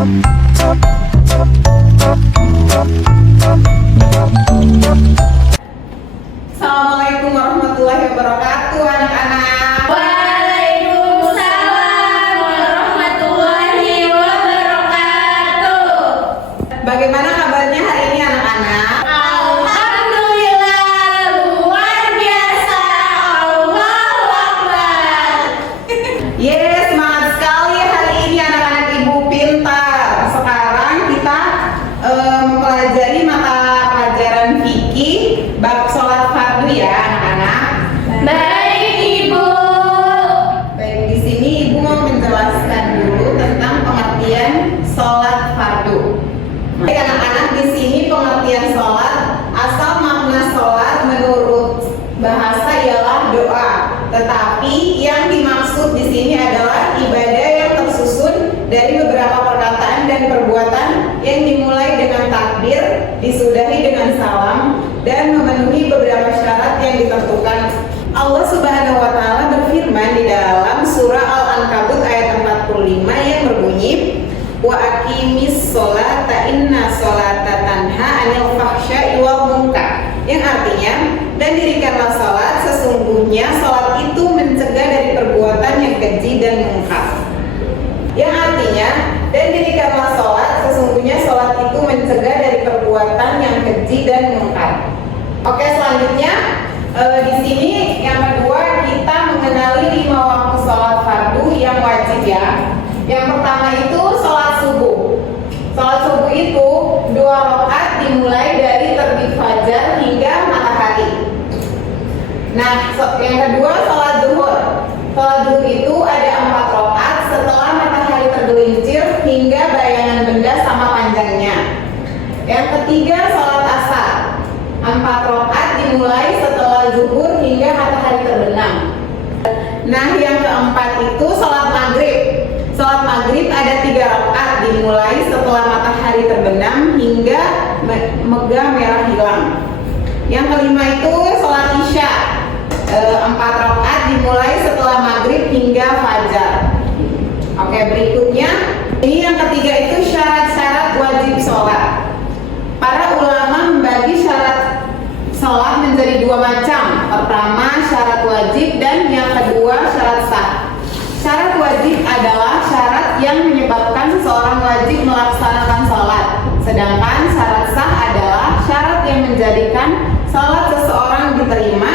Assalamualaikum warahmatullahi wabarakatuh, anak-anak. Waalaikumsalam warahmatullahi wabarakatuh. Bagaimana kabarnya hari ini, anak-anak? Alhamdulillah, luar biasa. Allahu Akbar. Yes, semangat sekali hari ini anak-anak ibu pintar. Sekarang kita mempelajari mata pelajaran fikih bab sholat fardu ya, anak-anak. Baik, Ibu. Baik, di sini ibu mau menjelaskan dulu tentang pengertian sholat fardu. Baik, anak-anak, di sini pengertian sholat, asal makna sholat menurut bahasa ialah doa. Tetapi yang dimaksud di sini adalah ibadah yang tersusun dari beberapa perkataan dan perbuatan yang dimulai dengan takbir, disudahi dengan salam, dan memenuhi beberapa syarat yang ditentukan. Allah Subhanahu wa Ta'ala berfirman di dalam surah Al-Ankabut ayat 45 yang berbunyi, wa aqimis sholata inna sholata tanha 'anil fahsya'i wal munkar, yang artinya, dan dirikanlah sholat, sesungguhnya sholat itu mencegah dari perbuatan yang keji dan mungkar. Yang artinya, dan dirikanlah sholat, sesungguhnya sholat itu mencegah dari perbuatan yang keji dan mungkar. Oke, selanjutnya di sini yang kedua kita mengenali 5 waktu sholat fardu yang wajib ya. Yang pertama itu sholat subuh. Sholat subuh itu 2 rakaat dimulai dari terbit fajar hingga matahari. Nah, yang kedua sholat zuhur. Sholat zuhur itu ada 4 rakaat setelah matahari tergelincir hingga bayangan benda sama panjangnya. Yang ketiga sholat asar. 4 rakaat dimulai setelah zuhur hingga matahari terbenam. Nah, yang keempat itu sholat maghrib. Sholat maghrib ada 3 rakaat dimulai setelah matahari terbenam hingga megah merah hilang. Yang kelima itu sholat isya. 4 rakaat dimulai setelah maghrib hingga fajar. Oke, berikutnya ini yang ketiga itu syarat-syarat wajib sholat. Para ulama membagi syarat sholat menjadi 2 macam. Pertama syarat wajib dan yang kedua syarat sah. Syarat wajib adalah syarat yang menyebabkan seseorang wajib melaksanakan sholat. Sedangkan syarat sah adalah syarat yang menjadikan sholat seseorang diterima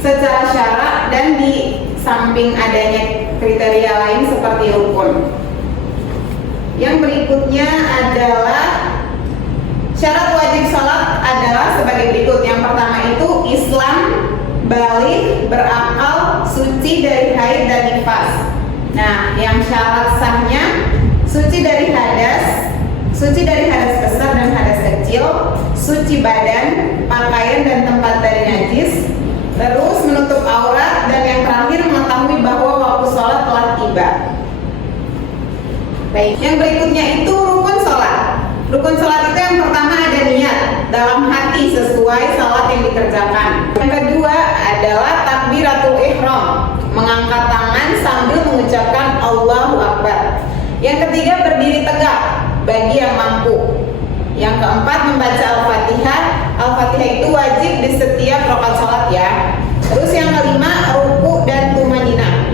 secara syarak dan di samping adanya kriteria lain seperti rukun. Yang berikutnya adalah syarat wajib sholat adalah sebagai berikut. Yang pertama itu Islam, baligh, berakal, suci dari haid dan nifas. Nah, yang syarat sahnya suci dari hadas besar dan hadas kecil, suci badan, pakaian dan tempat dari najis, terus menutup aurat, dan yang terakhir mengetahui bahwa waktu sholat telah tiba. Baik, yang berikutnya itu rukun sholat. Rukun sholat itu yang pertama ada niat dalam hati sesuai sholat yang dikerjakan. Yang kedua adalah takbiratul ihram, mengangkat tangan sambil mengucapkan Allahu Akbar. Yang ketiga berdiri tegak bagi yang mampu. Yang keempat membaca Al-Fatihah. Al-Fatihah itu wajib di setiap rakaat sholat ya. Terus yang kelima ruku dan tumanina,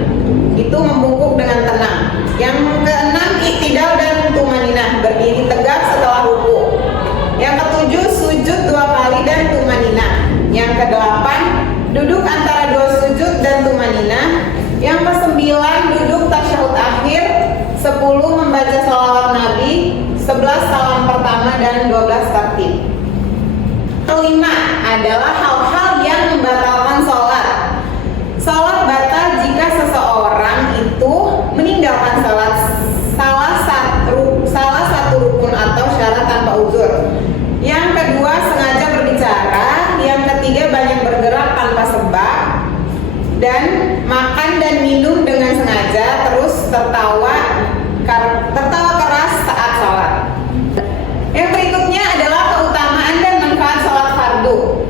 itu membungkuk dengan tenang. Yang keenam iktidal dan tumanina, berdiri tegak setelah ruku. Yang ketujuh sujud 2 kali dan tumanina. Yang kedelapan duduk antara 2 sujud dan tumanina. Yang kesembilan duduk tasyahud akhir. 10 membaca shalawat Nabi. 11 salam pertama dan 12 tartib. Kelima adalah hal-hal yang membatalkan sholat. Sholat batal jika seseorang itu meninggalkan sholat salah satu rukun atau syarat tanpa uzur. Yang kedua sengaja berbicara. Yang ketiga banyak bergerak tanpa sebab, dan makan dan minum dengan sengaja, terus tertawa keras saat sholat. Yang berikutnya adalah keutamaan dan manfaat sholat fardu.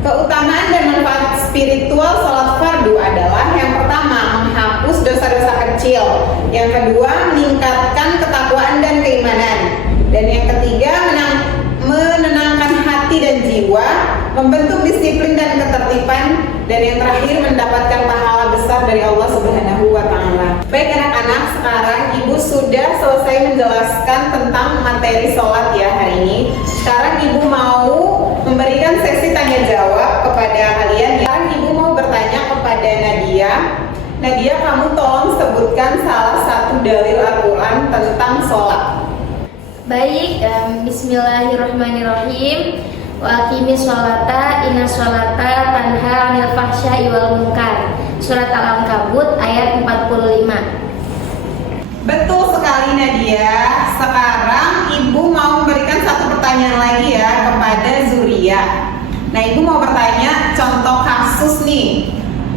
Keutamaan dan manfaat spiritual sholat fardu adalah yang pertama menghapus dosa-dosa kecil, yang kedua meningkatkan ketakwaan dan membentuk disiplin dan ketertiban, dan yang terakhir mendapatkan pahala besar dari Allah Subhanahu wa Ta'ala. Baik anak-anak, sekarang Ibu sudah selesai menjelaskan tentang materi sholat ya hari ini. Sekarang Ibu mau memberikan sesi tanya jawab kepada kalian. Sekarang Ibu mau bertanya kepada Nadia. Nadia, kamu tolong sebutkan salah satu dalil Al-Quran tentang sholat. Baik, bismillahirrahmanirrahim. Wa aqimis sholata inna sholata tanha 'anil fahsya'i wal munkar. Surat Al-Ankabut ayat 45. Betul sekali Nadia. Sekarang Ibu mau memberikan satu pertanyaan lagi ya kepada Zuria. Nah, Ibu mau bertanya contoh kasus nih.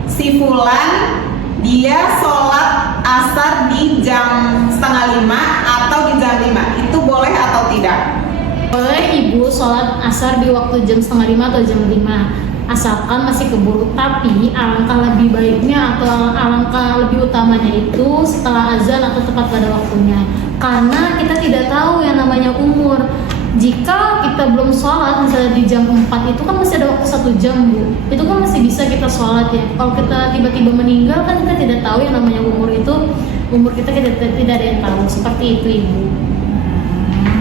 Si Fulan dia sholat asar di jam 4:30 atau di jam 5. Itu boleh atau tidak? Boleh Ibu sholat asar di waktu jam 4:30 atau jam 5, asalkan masih keburu. Tapi alangkah lebih baiknya atau alangkah lebih utamanya itu setelah azan atau tepat pada waktunya, karena kita tidak tahu yang namanya umur. Jika kita belum sholat misalnya di jam 4, itu kan masih ada waktu 1 jam Bu, itu kan masih bisa kita sholat ya. Kalau kita tiba-tiba meninggal kan kita tidak tahu yang namanya umur itu, umur kita tidak ada yang tahu. Seperti itu Ibu.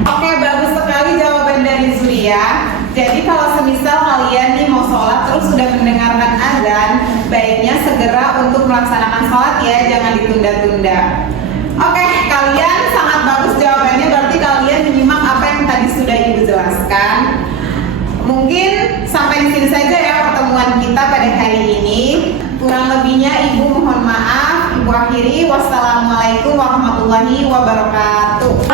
Oke, bagus sekali jawaban dari Zuria. Jadi kalau semisal kalian nih mau sholat terus sudah mendengarkan azan, baiknya segera untuk melaksanakan sholat ya, jangan ditunda-tunda. Oke, kalian sangat bagus jawabannya, berarti kalian menyimak apa yang tadi sudah Ibu jelaskan. Mungkin sampai di sini saja ya pertemuan kita pada hari ini. Kurang lebihnya Ibu mohon maaf. Ibu akhiri, wassalamualaikum warahmatullahi wabarakatuh.